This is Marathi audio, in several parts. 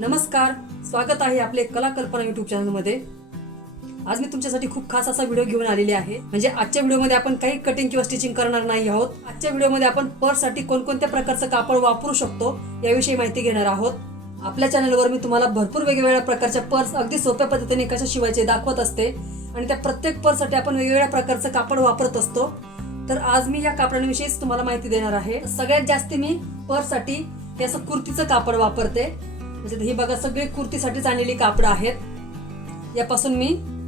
नमस्कार स्वागत आहे आपले कला कल्पना युट्यूब चॅनलमध्ये आज मी तुमच्यासाठी खूप खास असा व्हिडिओ घेऊन आलेले आहे. म्हणजे आजच्या व्हिडिओमध्ये आपण काही कटिंग किंवा स्टिचिंग करणार नाही आहोत. आजच्या व्हिडिओमध्ये आपण पर्ससाठी कोणकोणत्या प्रकारचं कापड वापरू शकतो याविषयी माहिती घेणार आहोत. आपल्या चॅनलवर मी तुम्हाला भरपूर वेगवेगळ्या प्रकारच्या पर्स अगदी सोप्या पद्धतीने कशा शिवायचे दाखवत असते. आणि त्या प्रत्येक पर्ससाठी आपण वेगवेगळ्या प्रकारचं कापड वापरत असतो. तर आज मी या कापडांविषयीच तुम्हाला माहिती देणार आहे. सगळ्यात जास्त मी पर्ससाठी हे असं कुर्तीचं कापड वापरते. म्हणजे ही बघा सगळी कुर्तीसाठीच आणलेली कापडं आहेत. यापासून मी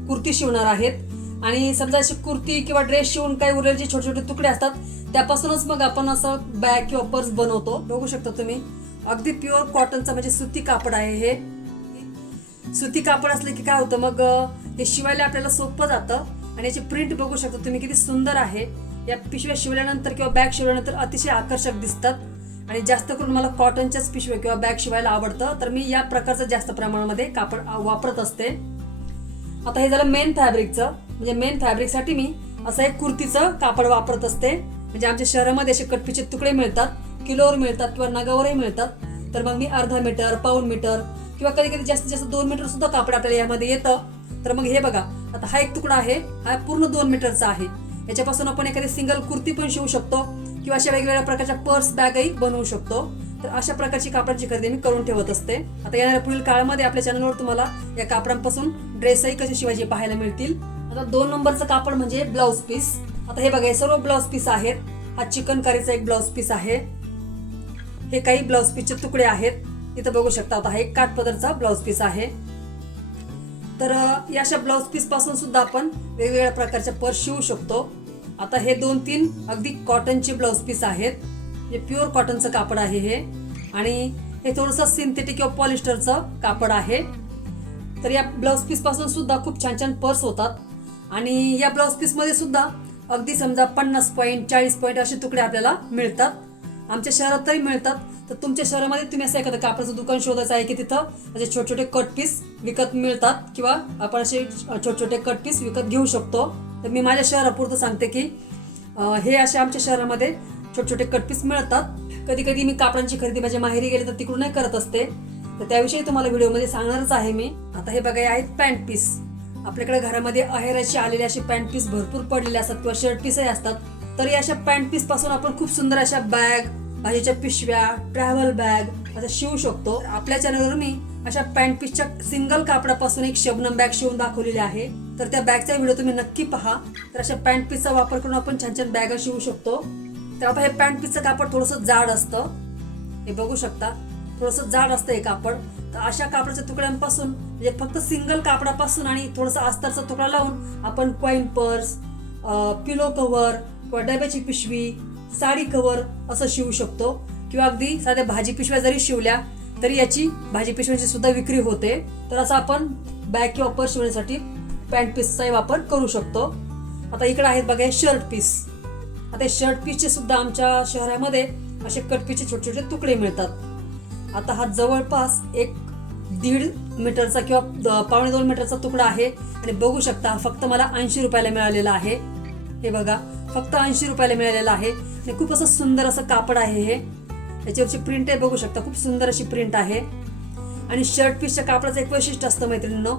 कुर्ती शिवणार आहेत. आणि समजा अशी कुर्ती किंवा ड्रेस शिवून काही उरलेले जे छोटे छोटे तुकडे असतात त्यापासूनच मग आपण असं बॅग किंवा पर्स बनवतो. बघू शकता तुम्ही. अगदी प्युअर कॉटनचं म्हणजे सुती कापड आहे हे. सुती कापड असलं की काय होतं मग हे शिवायला आपल्याला सोपं जातं. आणि याची प्रिंट बघू शकता तुम्ही किती सुंदर आहे. या पिशव्या शिवल्यानंतर किंवा बॅग शिवल्यानंतर अतिशय आकर्षक दिसतात. आणि जास्त करून मला कॉटनच्याच पिशव्या किंवा बॅग शिवायला आवडतं तर मी या प्रकारचं जास्त प्रमाणामध्ये कापड वापरत असते. आता हे झालं मेन फॅब्रिकचं म्हणजे मेन फॅब्रिकसाठी मी असं एक कुर्तीचं कापड वापरत असते. म्हणजे आमच्या शहरामध्ये असे कटपीचे तुकडे मिळतात किलोवर मिळतात किंवा नगावरही मिळतात. तर मग मी अर्धा मीटर पाऊन मीटर किंवा कधी कधी जास्तीत जास्त दोन मीटर सुद्धा कापड आपल्याला यामध्ये येतं. तर मग हे बघा आता हा एक तुकडा आहे हा पूर्ण दोन मीटरचा आहे. याच्यापासून आपण एखादी सिंगल कुर्ती पण शिवू शकतो. किंवा अशा वेगवेगळ्या प्रकारच्या पर्स बॅगही बनवू शकतो. तर अशा प्रकारची कापडाची खरेदी मी करून ठेवत असते. आता येणाऱ्या पुढील काळामध्ये आपल्या चॅनलवर तुम्हाला या कापडांपासून ड्रेसही कसे शिवायचे पाहायला मिळतील. आता दोन नंबरचं कापड म्हणजे ब्लाऊज पीस आता हे बघा हे सर्व ब्लाऊज पीस आहेत. हा चिकन करीचा एक ब्लाऊज पीस आहे. हे काही ब्लाऊज पीसचे तुकडे आहेत. इथं बघू शकता आता हा एक काठपदरचा ब्लाऊज पीस आहे. तर या अशा ब्लाऊज पीसपासून सुद्धा आपण वेगवेगळ्या प्रकारच्या पर्स शिवू शकतो. आता हे दोन तीन अगदी कॉटनचे ब्लाऊज पीस आहेत. हे प्युअर कॉटनचं कापड आहे हे. आणि हे थोडंसं सिंथेटिक किंवा पॉलिस्टरचं कापड आहे. तर या ब्लाऊज पीसपासून सुद्धा खूप छान छान पर्स होतात. आणि या ब्लाऊज पीसमध्ये सुद्धा अगदी समजा पन्नास पॉईंट चाळीस पॉईंट असे तुकडे आपल्याला मिळतात. आमच्या शहरात तरी मिळतात. तर तुमच्या शहरामध्ये तुम्ही असं एखादं कापडाचं दुकान शोधायचं आहे की तिथं असे छोटे छोटे कट पीस विकत मिळतात किंवा आपण असे छोटे छोटे कट पीस विकत घेऊ शकतो. तर मी माझ्या शहरापुरतं सांगते की हे असे आमच्या शहरामध्ये छोटे छोटे कट पीस मिळतात. कधी कधी मी कापडांची खरेदी माझ्या माहेरी गेले तर तिकडूनही करत असते. तर त्याविषयी तुम्हाला व्हिडिओमध्ये सांगणारच आहे मी. आता हे बघाय आहेत पॅन्ट पीस आपल्याकडे घरामध्ये अहेराचे आलेले असे पॅन्ट पीस भरपूर पडलेले असतात किंवा शर्ट पीसही असतात. तर या अशा पॅन्ट पीसपासून आपण खूप सुंदर अशा बॅग भाजीच्या पिशव्या ट्रॅव्हल बॅग असं शिवू शकतो. आपल्या चॅनलवर मी अशा पॅन्ट पीसच्या सिंगल कापडापासून एक शबनम बॅग शिवून दाखवलेली आहे. तर त्या बॅगचा व्हिडिओ तुम्ही नक्की पहा. तर अशा पॅन्ट पीसचा वापर करून आपण छान छान बॅगा शिवू शकतो. तर आता हे पॅन्ट पीसचं कापड थोडंसं जाड असतं. हे बघू शकता. थोडंसं जाड असतं हे कापड. तर अशा कापडाच्या तुकड्यांपासून म्हणजे फक्त सिंगल कापडापासून आणि थोडंसं अस्तरचा तुकडा लावून आपण कॉईन पर्स पिलो कव्हर किंवा डब्याची पिशवी साडी कव्हर असं शिवू शकतो. किंवा अगदी साध्या भाजी पिशव्या जरी शिवल्या तरी याची भाजी पिशव्यांची सुद्धा विक्री होते. तर असं आपण बॅग किंवा पर्स शिवण्यासाठी पॅन्ट पीसचाही वापर करू शकतो. आता इकडे आहेत बघा हे शर्ट पीस. आता हे शर्ट पीसचे सुद्धा आमच्या शहरामध्ये असे कटपीसचे छोटे छोटे तुकडे मिळतात. आता हा जवळपास एक दीड मीटरचा किंवा द- पावणे दोन मीटरचा तुकडा आहे. आणि बघू शकता फक्त मला ऐंशी रुपयाला मिळालेला आहे. हे बघा फक्त ऐंशी रुपयाला मिळालेला आहे. आणि खूप असं सुंदर असं कापड आहे हे. याच्यावरची प्रिंट आहे बघू शकता. खूप सुंदर अशी प्रिंट आहे. आणि शर्ट पीसच्या कापडाचं एक वैशिष्ट्य असतं मैत्रिणींनो.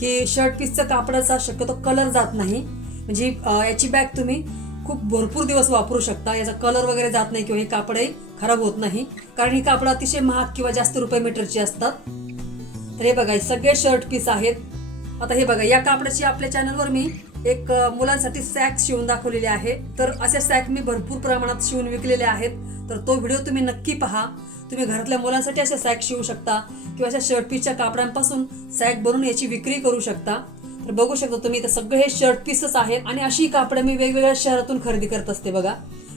की शर्ट पीसचा कापडाचा शक्यतो कलर जात नाही. म्हणजे याची बॅग तुम्ही खूप भरपूर दिवस वापरू शकता. याचा कलर वगैरे जात नाही किंवा हे कापडही खराब होत नाही. कारण ही कापड अतिशय महाग किंवा जास्त रुपये मीटरची असतात. तर हे बघा सगळे शर्ट पीस आहेत. आता हे बघा या कापडाची आपल्या चॅनलवर मी एक मुलांसाठी सॅक शिवून दाखवलेले आहे. तर असे सॅक मी भरपूर प्रमाणात शिवून विकलेले आहेत. तर तो व्हिडिओ तुम्ही नक्की पहा. तुम्ही घरातल्या मुलांसाठी असे सॅक शिवू शकता किंवा अशा शर्ट पीसच्या कापडांपासून सॅक बनवून याची विक्री करू शकता. तर बघू शकता तुम्ही तर सगळे हे शर्ट पीसच आहेत आणि अशी कापडं मी वेगवेगळ्या शहरातून खरेदी करत असते बघा.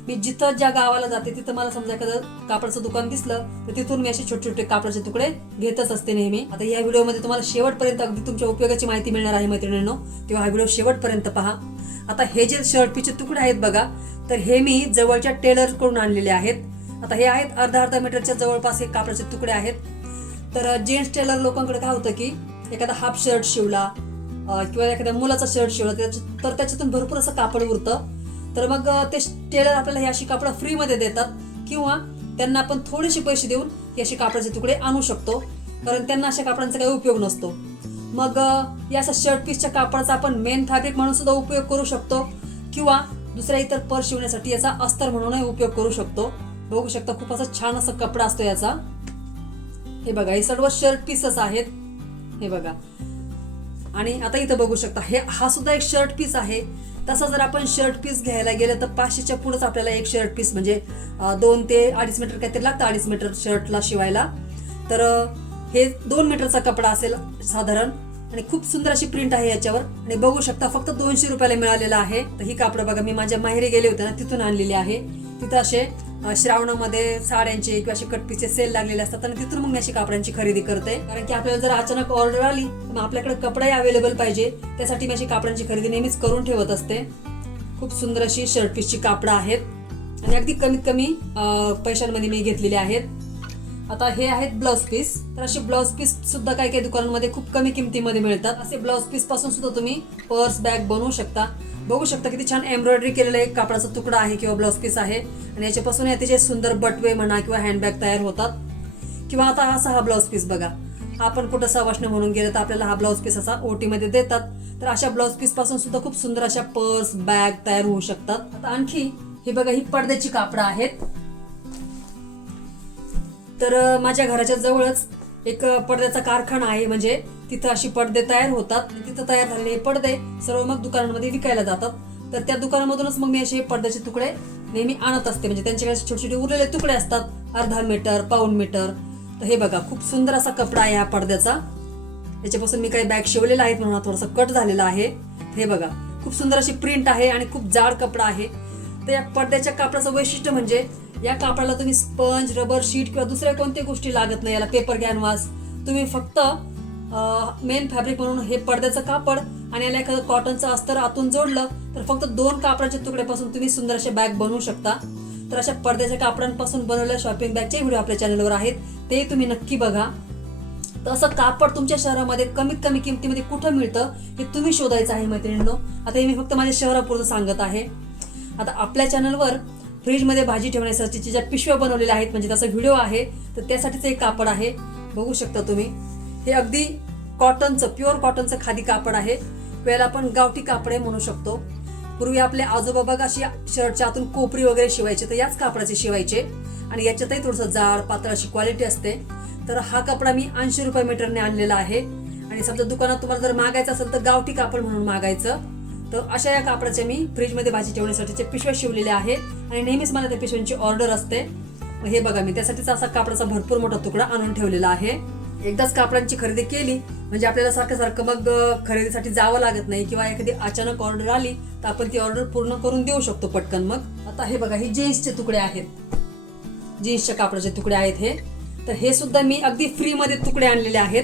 मी जिथं ज्या गावाला जाते तिथं मला समजा एखादं कापडाचं दुकान दिसलं तर तिथून मी असे छोटे छोटे कापडाचे तुकडे घेतच असते नेहमी. आता या व्हिडिओमध्ये तुम्हाला शेवटपर्यंत अगदी तुमच्या उपयोगाची माहिती मिळणार आहे मैत्रिणींनो. तेव्हा हा व्हिडिओ शेवटपर्यंत पहा. आता हे जे शर्ट पीचे तुकडे आहेत बघा तर हे मी जवळच्या टेलरकडून आणलेले आहेत. आता हे आहेत अर्धा अर्धा मीटरच्या जवळपास हे कापडाचे तुकडे आहेत. तर जेंट्स टेलर लोकांकडे काय होतं की एखादा हाफ शर्ट शिवला किंवा एखाद्या मुलाचा शर्ट शिवला तर त्याच्यातून भरपूर असं कापड उरतं. तर मग ते टेलर आपल्याला हे अशी कापडं फ्रीमध्ये देतात किंवा त्यांना आपण थोडेसे पैसे देऊन हे अशी कापडाचे तुकडे आणू शकतो. कारण त्यांना अशा कापडांचा काही उपयोग नसतो. मग या असा शर्ट पीसच्या कापडाचा आपण मेन फॅब्रिक म्हणून सुद्धा उपयोग करू शकतो किंवा दुसऱ्या इतर पर शिवण्यासाठी याचा अस्तर म्हणूनही उपयोग करू शकतो. बघू शकता खूप असा छान असा कपडा असतो याचा. हे बघा हे सर्व शर्ट पीसच आहेत. हे बघा. आणि आता इथं बघू शकता हे हा सुद्धा एक शर्ट पीस आहे. तसा जर आपण शर्ट पीस घ्यायला गेलं तर पाचशेच्या पुढेच आपल्याला एक शर्ट पीस म्हणजे दोन ते अडीच मीटर काहीतरी लागतं अडीच मीटर शर्टला शिवायला. तर हे दोन मीटरचा कपडा असेल साधारण. आणि खूप सुंदर अशी प्रिंट आहे याच्यावर. आणि बघू शकता फक्त दोनशे रुपयाला मिळालेलं आहे. तर ही कापडं बघा मी माझ्या माहेरी गेले होते ना तिथून आणलेली आहे. तिथं असे श्रावणामध्ये साड्यांचे किंवा असे कटपीचे सेल लागलेले असतात आणि तिथून मग मी अशी कापडांची खरेदी करते. कारण की आपल्याला जर अचानक ऑर्डर आली तर मग आपल्याकडे कपडाही अवेलेबल पाहिजे त्यासाठी मी अशी कापडांची खरेदी नेहमीच करून ठेवत असते. खूप सुंदर अशी शर्ट पीसची कापडं आहेत. आणि अगदी कमीत कमी पैशांमध्ये मी घेतलेले आहेत. आता हे आहेत ब्लाउज पीस तर असे ब्लाउज पीस सुद्धा काही काही दुकानांमध्ये खूप कमी किमतीमध्ये मिळतात. असे ब्लाउज पीसपासून सुद्धा तुम्ही पर्स बॅग बनवू शकता. बघू शकता किती छान एम्ब्रॉयडरी केलेला एक कापडाचा तुकडा आहे किंवा ब्लाउज पीस आहे. आणि याच्यापासून अतिशय सुंदर बटवे म्हणा किंवा हँडबॅग तयार होतात. किंवा आता असा हा ब्लाउज पीस बघा. आपण कुठं सवाष्ण म्हणून गेलं तर आपल्याला हा ब्लाउज पीस असा ओटी मध्ये देतात. तर अशा ब्लाउज पीसपासून सुद्धा खूप सुंदर अशा पर्स बॅग तयार होऊ शकतात. आता आणखी हे बघा ही पडद्याची कापडं आहेत. तर माझ्या घराच्या जवळच एक पडद्याचा कारखाना आहे. म्हणजे तिथं अशी पडदे तयार होतात. तिथं तयार झालेले हे पडदे सर्व मग दुकानांमध्ये विकायला जातात. तर त्या दुकानामधूनच मग मी असे पडद्याचे तुकडे नेहमी आणत असते. म्हणजे त्यांच्याकडे छोटे छोटे उरलेले तुकडे असतात. अर्धा मीटर पाऊन मीटर. तर हे बघा खूप सुंदर असा कपडा आहे हा पडद्याचा. याच्यापासून मी काही बॅग शिवलेला आहेत म्हणून थोडासा कट झालेला आहे. हे बघा खूप सुंदर अशी प्रिंट आहे आणि खूप जाड कपडा आहे. तर या पडद्याच्या कापडाचं वैशिष्ट्य म्हणजे या कापडाला तुम्ही स्पंज रबर शीट किंवा दुसऱ्या कोणत्याही गोष्टी लागत नाही याला पेपर गॅनवास तुम्ही फक्त मेन फॅब्रिक म्हणून हे पडद्याचं कापड आणि याला एखादं कॉटनचं अस्तर आतून जोडलं तर फक्त दोन कापडाच्या तुकड्यापासून तुम्ही सुंदर असे बॅग बनवू शकता. तर अशा पडद्याच्या कापडांपासून बनवलेल्या शॉपिंग बॅगचे व्हिडिओ आपल्या चॅनलवर आहेत ते तुम्ही नक्की बघा. तर असं कापड तुमच्या शहरामध्ये कमीत कमी किमतीमध्ये कुठं मिळतं हे तुम्ही शोधायचं आहे मैत्रिणींनो. आता हे मी फक्त माझ्या शहरापुरतं सांगत आहे. आता आपल्या चॅनलवर फ्रीजमध्ये भाजी ठेवण्यासाठी ज्या पिशव्या बनवलेल्या आहेत म्हणजे त्याचा व्हिडिओ आहे तर त्यासाठीचं एक कापड आहे. बघू शकता तुम्ही. हे अगदी कॉटनचं प्युअर कॉटनचं खादी कापड आहे. वेळेला आपण गावठी कापडे म्हणू शकतो. पूर्वी आपले आजोबा बघा अशी शर्टच्या आतून कोपरी वगैरे शिवायचे तर याच कापडाचे शिवायचे. आणि याच्यातही थोडंसं जाड पातळ अशी क्वालिटी असते. तर हा कपडा मी ऐंशी रुपये मीटरने आणलेला आहे. आणि समजा दुकानात तुम्हाला जर मागायचं असेल तर गावठी कापड म्हणून मागायचं. तर अशा या कापडाच्या मी फ्रीजमध्ये भाजी ठेवण्यासाठीचे पिशव्या शिवलेल्या आहेत आणि नेहमीच मला त्या पिशव्यांची ऑर्डर असते. हे बघा मी त्यासाठीच असा कापडाचा भरपूर मोठा तुकडा आणून ठेवलेला आहे. एकदाच कापडांची खरेदी केली म्हणजे आपल्याला सारखं सारखं मग खरेदीसाठी जावं लागत नाही किंवा एखादी अचानक ऑर्डर आली तर आपण ती ऑर्डर पूर्ण करून देऊ शकतो पटकन मग. आता हे बघा हे जीन्सचे तुकडे आहेत. जीन्सच्या कापडाचे तुकडे आहेत हे. तर हे सुद्धा मी अगदी फ्रीमध्ये तुकडे आणलेले आहेत.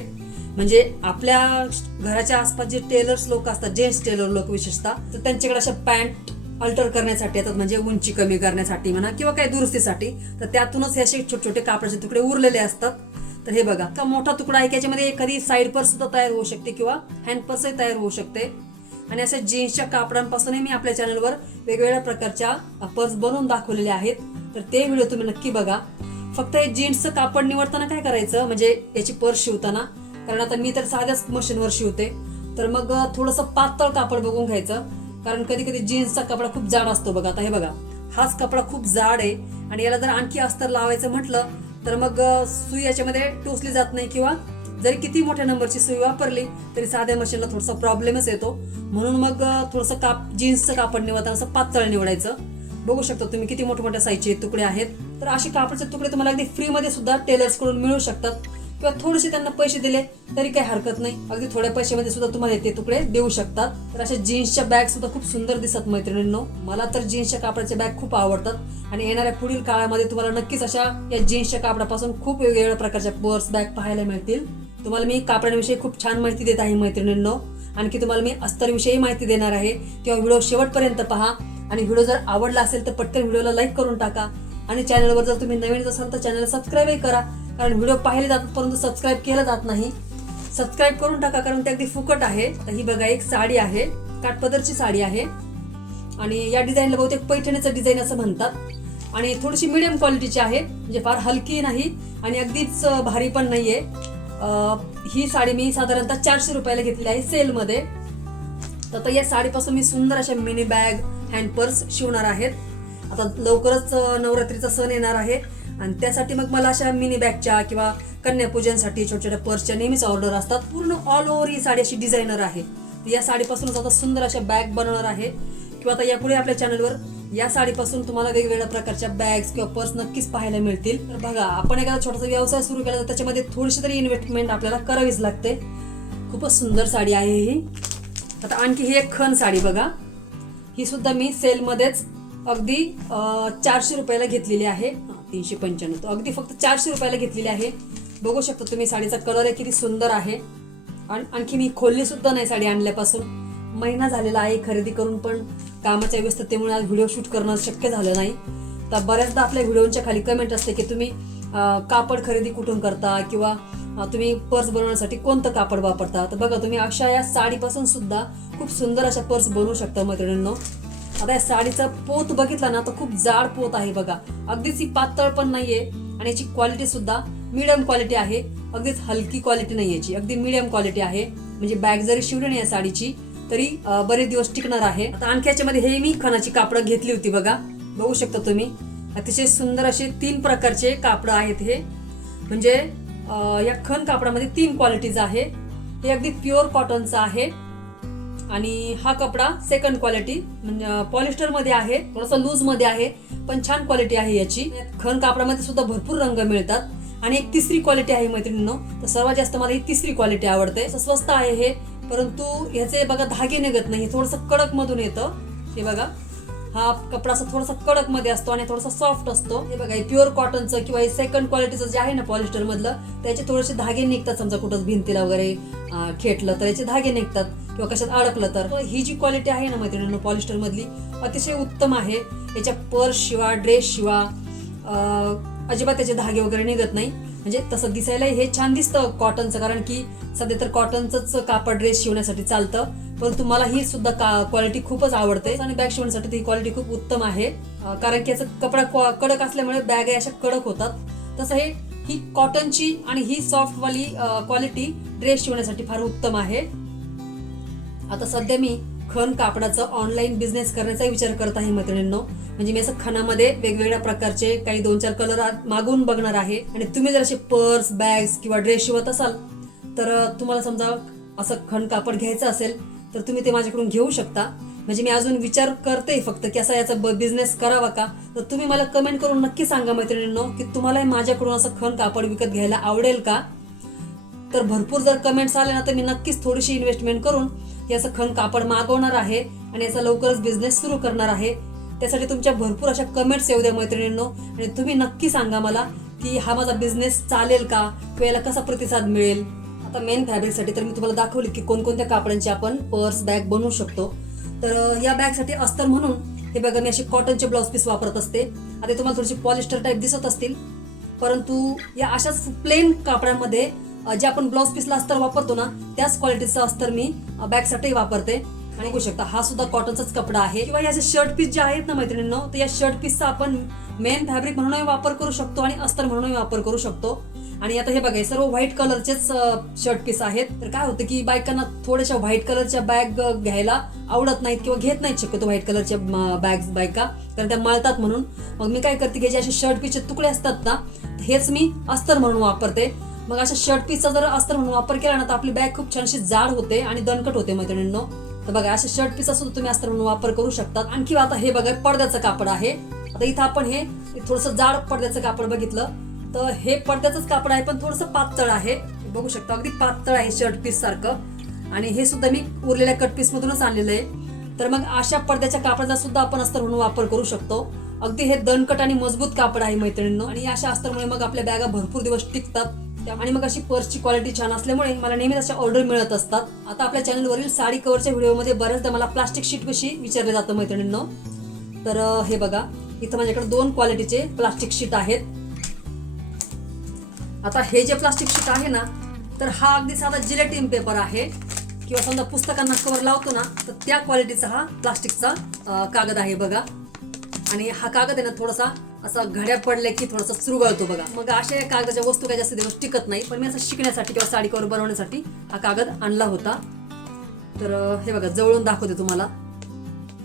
म्हणजे आपल्या घराच्या आसपास जे टेलर्स लोक असतात जेंट्स टेलर लोक विशेषतः तर त्यांच्याकडे अशा पॅन्ट अल्टर करण्यासाठी येतात म्हणजे उंची कमी करण्यासाठी म्हणा किंवा काही दुरुस्तीसाठी तर त्यातूनच हे असे छोटे छोटे कापडाचे तुकडे उरलेले असतात. तर हे बघा का मोठा तुकडा आहे की याच्यामध्ये एखादी साईड पर्स सुद्धा तयार होऊ शकते किंवा हँड पर्सही तयार होऊ शकते. आणि अशा जीन्सच्या कापडांपासूनही मी आपल्या चॅनलवर वेगवेगळ्या प्रकारच्या पर्स बनवून दाखवलेल्या आहेत. तर ते व्हिडिओ तुम्ही नक्की बघा. फक्त हे जीन्सचं कापड निवडताना काय करायचं? म्हणजे याची पर्स शिवताना कारण आता मी तर साध्याच मशीनवर शिवते. तर मग थोडंसं पातळ कापड बघून घ्यायचं. कारण कधी कधी जीन्सचा कपडा खूप जाड असतो बघा. आता हे बघा. हाच कपडा खूप जाड आहे आणि याला जर आणखी अस्तर लावायचं म्हटलं तर मग सुई याच्यामध्ये टोचली जात नाही किंवा जरी किती मोठ्या नंबरची सुई वापरली तरी साध्या मशीनला थोडासा प्रॉब्लेमच येतो. म्हणून मग थोडंसं काप जीन्सचं कापड निवडताना असं पातळ निवडायचं. बघू शकता तुम्ही किती मोठमोठ्या साईजचे तुकडे आहेत. तर असे कापडचे तुकडे तुम्हाला अगदी फ्रीमध्ये सुद्धा टेलर्सकडून मिळू शकतात. किंवा थोडेसे त्यांना पैसे दिले तरी काही हरकत नाही. अगदी थोड्या पैशामध्ये सुद्धा तुम्हाला ते तुकडे देऊ शकतात. तर अशा जीन्सच्या बॅग सुद्धा खूप सुंदर दिसतात मैत्रिणींनो. मला तर जीन्सच्या कापडाच्या बॅग खूप आवडतात. आणि येणाऱ्या पुढील काळामध्ये तुम्हाला नक्कीच अशा या जीन्सच्या कापडापासून खूप वेगवेगळ्या प्रकारच्या पर्स बॅग पाहायला मिळतील. तुम्हाला मी कापडांविषयी खूप छान माहिती देत आहे मैत्रिणींनो. आणखी तुम्हाला मी अस्तरविषयी माहिती देणार आहे. किंवा व्हिडिओ शेवटपर्यंत पहा. आणि व्हिडिओ जर आवडला असेल तर पटकन व्हिडिओला लाईक करून टाका. आणि चॅनलवर जर तुम्ही नवीन असाल तर चॅनल सबस्क्राईबही करा. कारण व्हिडिओ पाहिले जातात परंतु सबस्क्राईब केलं जात नाही. सबस्क्राईब करून टाका कारण ते अगदी फुकट आहे. तर ही बघा एक साडी आहे काटपदरची साडी आहे. आणि या डिझाईनला बहुतेक पैठणीचं डिझाईन असं म्हणतात. आणि थोडीशी मिडियम क्वालिटीची आहे म्हणजे फार हलकी नाही आणि अगदीच भारी पण नाहीये. ही साडी मी साधारणतः चारशे रुपयाला घेतलेली आहे सेलमध्ये तर आता या साडीपासून मी सुंदर अशा मिनी बॅग हँड पर्स शिवणार आहेत. आता लवकरच नवरात्रीचा सण येणार आहे. आणि त्यासाठी मग मला अशा मिनी बॅगच्या किंवा कन्यापूजनसाठी छोट्या छोट्या पर्सच्या नेहमीच ऑर्डर असतात. पूर्ण ऑल ओव्हर ही साडी अशी डिझायनर आहे. या साडीपासूनच आता सुंदर अशा बॅग बनवणार आहे. किंवा आता यापुढे आपल्या चॅनलवर या साडीपासून तुम्हाला वेगवेगळ्या प्रकारच्या बॅग्स किंवा पर्स नक्कीच पाहायला मिळतील. तर बघा आपण एखादा छोटासा व्यवसाय सुरू केला तर त्याच्यामध्ये थोडीशी तरी इन्व्हेस्टमेंट आपल्याला करावीच लागते. खूपच सुंदर साडी आहे ही. आता आणखी ही एक खण साडी बघा. ही सुद्धा मी सेलमध्येच अगदी चारशे रुपयाला घेतलेली आहे. तीनशे पंच्याण्णव. तो अगदी फक्त चारशे रुपयाला घेतलेली आहे. बघू शकता तुम्ही साडीचा कलर आहे किती सुंदर आहे. आणि आणखी मी खोलली सुद्धा नाही साडी आणल्यापासून. महिना झालेला आहे खरेदी करून पण. कामाच्या व्यस्ततेमुळे आज व्हिडिओ शूट करणं शक्य झालं नाही. तर बऱ्याचदा आपल्या व्हिडिओच्या खाली कमेंट असते की तुम्ही कापड खरेदी कुठून करता किंवा तुम्ही पर्स बनवण्यासाठी कोणतं कापड वापरता. तर बघा तुम्ही अशा या साडीपासून सुद्धा खूप सुंदर अशा पर्स बनवू शकता मैत्रिणींनो. आता या साडीचा पोत बघितला ना तर खूप जाड पोत आहे बघा. अगदीच ही पातळ पण नाहीये आणि याची क्वालिटी सुद्धा मिडियम क्वालिटी आहे. अगदीच हलकी क्वालिटी नाही याची. अगदी मिडियम क्वालिटी आहे. म्हणजे बॅग जरी शिवली नाही या साडीची तरी बरेच दिवस टिकणार आहे. आता आणखी याच्यामध्ये हे मी खणाची कापडं घेतली होती बघा. बघू शकता तुम्ही. अतिशय सुंदर असे तीन प्रकारचे कापडं आहेत हे. म्हणजे या खण कापडामध्ये तीन क्वालिटीज आहे. हे अगदी प्युअर कॉटनचं आहे. आणि हा कपडा सेकंड क्वालिटी म्हणजे पॉलिस्टरमध्ये आहे थोडासा लूजमध्ये आहे पण छान क्वालिटी आहे याची. खण कापडामध्ये सुद्धा भरपूर रंग मिळतात. आणि एक तिसरी क्वालिटी आहे मैत्रिणींनो तर सर्वात जास्त मला ही तिसरी क्वालिटी आवडते. स्वस्त आहे हे परंतु ह्याचे बघा धागे निघत नाही थोडंसं कडक मधून येतं. हे बघा. हा कपडा असा थोडासा कडकमध्ये असतो आणि थोडासा सॉफ्ट असतो. हे बघा हे प्युअर कॉटनचं किंवा हे सेकंड क्वालिटीचं जे आहे ना पॉलिस्टर मधलं त्याचे थोडेसे धागे निघतात समजा कुठं भिंतीला वगैरे खेटलं तर याचे धागे निघतात किंवा कशात अडकलं तर. ही जी क्वालिटी आहे ना मैत्रिणींनो पॉलिस्टर मधली अतिशय उत्तम आहे. याच्या पर्स शिवा ड्रेस शिवा अजिबात त्याचे धागे वगैरे निघत नाही. म्हणजे तसं दिसायला हे छान दिसतं कॉटनचं कारण की सध्या तर कॉटनचंच कापड ड्रेस शिवण्यासाठी चालतं. परंतु मला ही सुद्धा क्वालिटी खूपच आवडते. आणि बॅग शिवण्यासाठी ती क्वालिटी खूप उत्तम आहे. कारण की याचा कपडा क्वा- कडक असल्यामुळे बॅग अशा कडक होतात. तसं हे ही कॉटनची आणि ही सॉफ्टवाली क्वालिटी ड्रेस शिवण्यासाठी फार उत्तम आहे. आता सध्या मी खण कापडाचा ऑनलाईन बिझनेस करण्याचा विचार करत आहे मैत्रिणींनो. म्हणजे मी असं खणामध्ये वेगवेगळ्या प्रकारचे काही दोन चार कलर मागवून बघणार आहे. आणि तुम्ही जर असे पर्स बॅग्स किंवा ड्रेस शिवत असाल तर तुम्हाला समजा असं खण कापड घ्यायचं असेल तर तुम्ही ते माझ्याकडून घेऊ शकता. म्हणजे मी अजून विचार करते फक्त की असा याचा बिझनेस करावा का? तर तुम्ही मला कमेंट करून नक्की सांगा मैत्रिणींनो की तुम्हाला माझ्याकडून असं खण कापड विकत घ्यायला आवडेल का? तर भरपूर जर कमेंट्स आले ना तर मी नक्कीच थोडीशी इन्व्हेस्टमेंट करून याचं खण कापड मागवणार आहे आणि याचा लवकरच बिझनेस सुरू करणार आहे. त्यासाठी तुमच्या भरपूर अशा कमेंट्स येऊ द्या मैत्रिणींनो आणि तुम्ही नक्की सांगा मला की हा माझा बिझनेस चालेल का? किंवा याला कसा प्रतिसाद मिळेल? आता मेन फॅब्रिकसाठी तर मी तुम्हाला दाखवले की कोणकोणत्या कापडांची आपण पर्स बॅग बनवू शकतो. तर या बॅगसाठी अस्तर म्हणून हे बघा मी असे कॉटनचे ब्लाऊज पीस वापरत असते. आता तुम्हाला थोडीशी पॉलिस्टर टाईप दिसत असतील. परंतु या अशाच प्लेन कापडामध्ये जे आपण ब्लाऊज पीसला अस्तर वापरतो ना त्याच क्वालिटीचं अस्तर मी बॅगसाठी वापरते. आणि बघू शकता हा सुद्धा कॉटनचाच कपडा आहे. किंवा याचे शर्ट पीस जे आहेत ना मैत्रिणींनो तर या शर्ट पीसचा आपण मेन फॅब्रिक म्हणूनही वापर करू शकतो आणि अस्तर म्हणूनही वापर करू शकतो. आणि आता हे बघा सर्व व्हाईट कलरचेच शर्ट पीस आहेत. तर काय होतं की बायकांना थोड्याशा व्हाईट कलरच्या बॅग घ्यायला आवडत नाहीत किंवा घेत नाहीत शक्यतो व्हाईट कलरच्या बॅग बायका. कारण त्या मळतात म्हणून. मग मी काय करते की जे असे शर्ट पीसचे तुकडे असतात ना हेच मी अस्तर म्हणून वापरते. मग अशा शर्ट पीसचा जर अस्तर म्हणून वापर केला ना तर आपली बॅग खूप छानशी जाड होते आणि दणकट होते मैत्रिणींनो. तर बघा अशा शर्ट पीसचा सुद्धा तुम्ही अस्तर म्हणून वापर करू शकतात. आणखी आता हे बघा पडद्याचं कापड आहे. आता इथं आपण हे थोडस जाड पडद्याचं कापड बघितलं. तर हे पडद्याचंच कापड आहे पण थोडस पातळ आहे. बघू शकता अगदी पातळ आहे शर्ट पीस सारखं. आणि हे सुद्धा मी उरलेल्या कट पीस मधूनच आणलेलं आहे. तर मग अशा पडद्याच्या कापडाचा सुद्धा आपण अस्तर म्हणून वापर करू शकतो. अगदी हे दणकट आणि मजबूत कापड आहे मैत्रिणींनो. आणि अशा अस्तरमुळे मग आपल्या बॅगा भरपूर दिवस टिकतात. आणि मग अशी पर्सची क्वालिटी छान असल्यामुळे मला नेहमीच अशा ऑर्डर मिळत असतात. आता आपल्या चॅनलवरील साडी कव्हरच्या व्हिडिओमध्ये बऱ्याचदा मला प्लास्टिक शीट कशी विचारलं जातं मैत्रिणींनो. तर हे बघा. इथं माझ्याकडे दोन क्वालिटीचे प्लास्टिक शीट आहेत. आता हे जे प्लास्टिक शीट आहे ना तर हा अगदी साधा जिलेटिन पेपर आहे. किंवा समजा पुस्तकांना कवर लावतो ना तर त्या क्वालिटीचा हा प्लास्टिकचा कागद आहे बघा. आणि हा कागद आहे ना थोडासा असा घड्या पडल्या की थोडासा चुरगळतो बघा. मग अशा या कागदाच्या वस्तू काय जास्त दिवस टिकत नाही पण मी असं शिकण्यासाठी किंवा साडी कवर बनवण्यासाठी हा कागद आणला होता. तर हे बघा जवळून दाखवते तुम्हाला.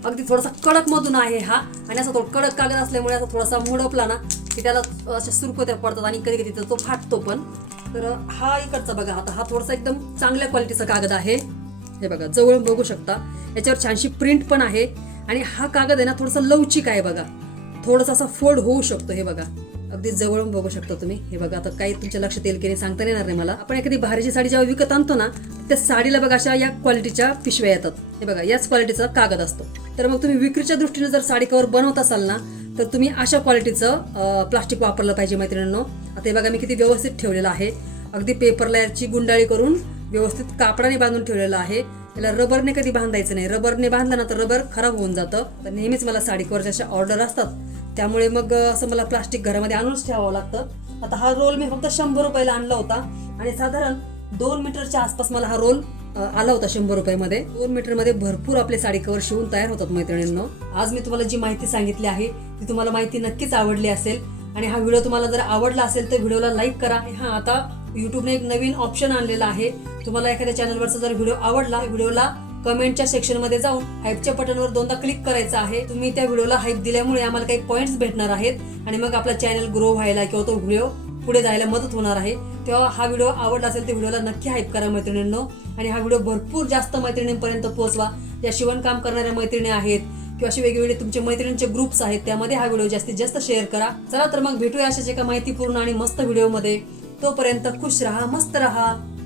अगदी थोडासा कडक मधून आहे हा. आणि असा थोडा कडक कागद असल्यामुळे असा थोडासा मुडपला ना की त्याला अशा सुरकुत्या पडतात आणि कधी कधी तो फाटतो पण. तर हा इकडचा बघा आता हा थोडासा एकदम चांगल्या क्वालिटीचा कागद आहे. हे बघा जवळून बघू शकता. याच्यावर छानशी प्रिंट पण आहे. आणि हा कागद आहे ना थोडासा लवचिक आहे बघा. थोडासा असा फोल्ड होऊ शकतो हे बघा. अगदी जवळून बघू शकता तुम्ही. हे बघा आता काही तुमच्या लक्षात येईल की नाही सांगता येणार नाही मला. आपण एखादी भारीची साडी जेव्हा विकत आणतो ना त्या साडीला बघा अशा या क्वालिटीच्या पिशव्या येतात. हे बघा याच क्वालिटीचा कागद असतो. तर मग तुम्ही विक्रीच्या दृष्टीने जर साडी कवर बनवत असाल ना तर तुम्ही अशा क्वालिटीचं प्लास्टिक वापरलं पाहिजे मैत्रिणींनो. आता हे बघा मी किती व्यवस्थित ठेवलेलं आहे. अगदी पेपर लायरची गुंडाळी करून व्यवस्थित कापडाने बांधून ठेवलेलं आहे. त्याला रबरने कधी बांधायचं नाही. रबरने बांधलं ना तर रबर खराब होऊन जातं. तर नेहमीच मला साडीकवरच्या अशा ऑर्डर असतात. त्यामुळे मग असं मला प्लास्टिक घरामध्ये आणूनच ठेवावं लागतं. आता हा रोल मी फक्त शंभर रुपयाला आणला होता. आणि साधारण दोन मीटरच्या आसपास मला हा रोल आला होता शंभर रुपयामध्ये. दोन मीटरमध्ये भरपूर आपले साडी कवर शिवून तयार होतात मैत्रिणींना. आज मी तुम्हाला जी माहिती सांगितली आहे ती तुम्हाला माहिती नक्कीच आवडली असेल. आणि हा व्हिडिओ तुम्हाला जर आवडला असेल तर व्हिडिओला लाईक करा. आणि हा आता युट्यूबने एक नवीन ऑप्शन आणलेला आहे. तुम्हाला एखाद्या चॅनलवरचा जर व्हिडिओ आवडला व्हिडिओला कमेंटच्या सेक्शनमध्ये जाऊन हाईपच्या बटनवर दोनदा क्लिक करायचं आहे. तुम्ही त्या व्हिडिओला हाईप दिल्यामुळे आम्हाला काही पॉईंट्स भेटणार आहेत. आणि मग आपला चॅनल ग्रो व्हायला किंवा तो व्हिडिओ पुढे जायला मदत होणार आहे. तेव्हा हा व्हिडिओ आवडला असेल तर व्हिडिओला नक्की हाईप करा मैत्रिणींनो. आणि हा व्हिडिओ भरपूर जास्त मैत्रिणींपर्यंत पोहोचवा. या शिवणकाम करणाऱ्या मैत्रिणी आहेत किंवा असे वेगवेगळे तुमचे मैत्रिणींचे ग्रुप्स आहेत त्यामध्ये हा व्हिडिओ जास्तीत जास्त शेअर करा. चला तर मग भेटूया अशाच एका माहितीपूर्ण आणि मस्त व्हिडिओमध्ये तोपर्यंत खुश राहा मस्त राहा.